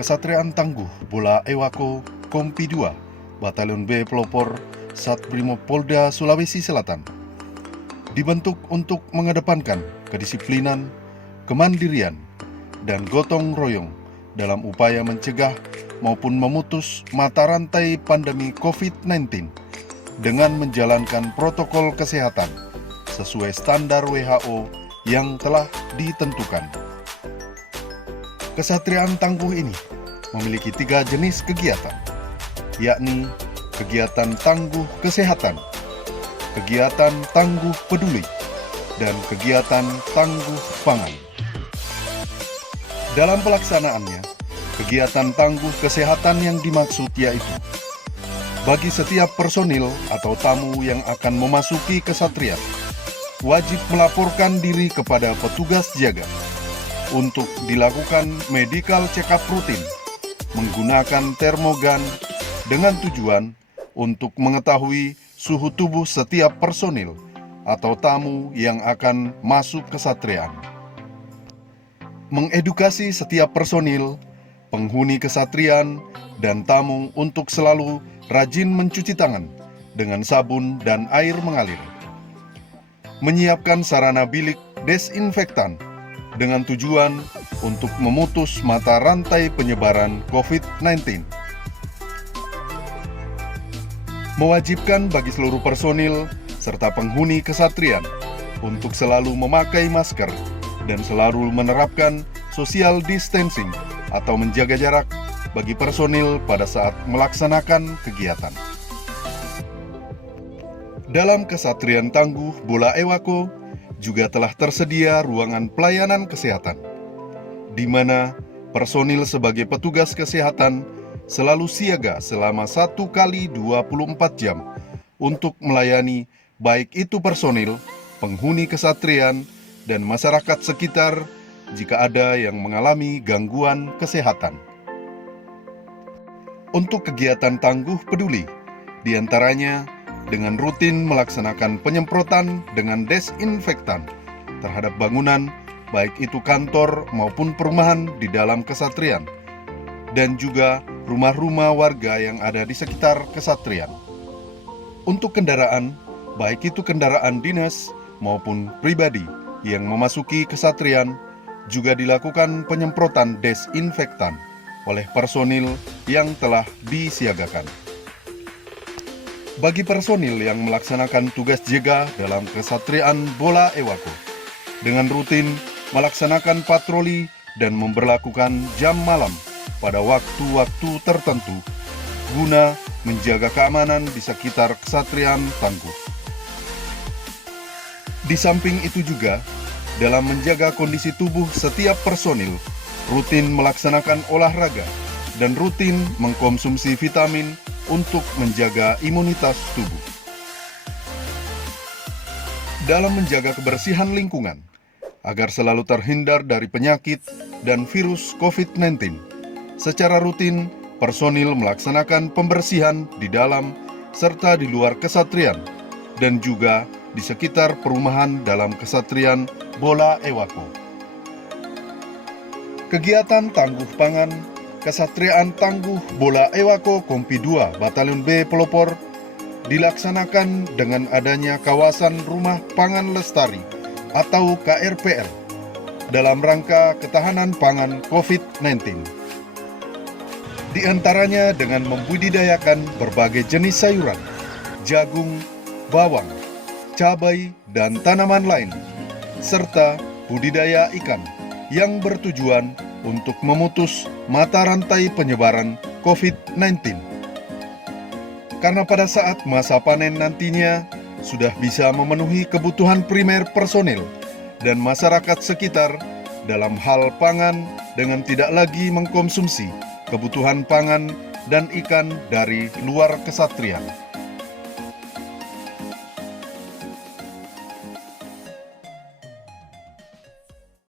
Kesatriaan Tangguh Bola Ewako Kompi 2 Batalion B Pelopor Satbrimob Polda Sulawesi Selatan dibentuk untuk mengedepankan kedisiplinan, kemandirian, dan gotong royong dalam upaya mencegah maupun memutus mata rantai pandemi COVID-19 dengan menjalankan protokol kesehatan sesuai standar WHO yang telah ditentukan. Kesatriaan Tangguh ini memiliki 3 jenis kegiatan, yakni kegiatan tangguh kesehatan, kegiatan tangguh peduli, dan kegiatan tangguh pangan. Dalam pelaksanaannya, kegiatan tangguh kesehatan yang dimaksud yaitu bagi setiap personil atau tamu yang akan memasuki kesatrian, wajib melaporkan diri kepada petugas jaga untuk dilakukan medical check-up rutin menggunakan termogan dengan tujuan untuk mengetahui suhu tubuh setiap personil atau tamu yang akan masuk kesatrian. Mengedukasi setiap personil, penghuni kesatrian, dan tamu untuk selalu rajin mencuci tangan dengan sabun dan air mengalir. Menyiapkan sarana bilik desinfektan dengan tujuan untuk memutus mata rantai penyebaran COVID-19. Mewajibkan bagi seluruh personil serta penghuni kesatrian untuk selalu memakai masker dan selalu menerapkan social distancing atau menjaga jarak bagi personil pada saat melaksanakan kegiatan. Dalam Kesatrian Tangguh Bola Ewako juga telah tersedia ruangan pelayanan kesehatan, di mana personil sebagai petugas kesehatan selalu siaga selama 1 kali 24 jam untuk melayani baik itu personil, penghuni kesatrian, dan masyarakat sekitar jika ada yang mengalami gangguan kesehatan. Untuk kegiatan tangguh peduli, diantaranya dengan rutin melaksanakan penyemprotan dengan desinfektan terhadap bangunan, baik itu kantor maupun perumahan di dalam kesatrian, dan juga rumah-rumah warga yang ada di sekitar kesatrian. Untuk kendaraan, baik itu kendaraan dinas maupun pribadi yang memasuki kesatrian, juga dilakukan penyemprotan desinfektan oleh personil yang telah disiagakan. Bagi personil yang melaksanakan tugas jaga dalam Kesatrian Bola Ewako, dengan rutin melaksanakan patroli dan memberlakukan jam malam pada waktu-waktu tertentu, guna menjaga keamanan di sekitar Kesatrian Tangguh. Di samping itu juga, dalam menjaga kondisi tubuh setiap personil, rutin melaksanakan olahraga dan rutin mengkonsumsi vitamin untuk menjaga imunitas tubuh. Dalam menjaga kebersihan lingkungan, agar selalu terhindar dari penyakit dan virus COVID-19, secara rutin personil melaksanakan pembersihan di dalam serta di luar kesatrian, dan juga di sekitar perumahan dalam Kesatrian Bola Ewako. Kegiatan tangguh pangan Kesatriaan Tangguh Bola Ewako Kompi 2 Batalion B Pelopor dilaksanakan dengan adanya kawasan Rumah Pangan Lestari atau KRPL dalam rangka ketahanan pangan COVID-19. Di antaranya dengan membudidayakan berbagai jenis sayuran, jagung, bawang, cabai, dan tanaman lain, serta budidaya ikan yang bertujuan untuk memutus mata rantai penyebaran COVID-19. Karena pada saat masa panen nantinya sudah bisa memenuhi kebutuhan primer personil dan masyarakat sekitar dalam hal pangan dengan tidak lagi mengkonsumsi kebutuhan pangan dan ikan dari luar kesatrian.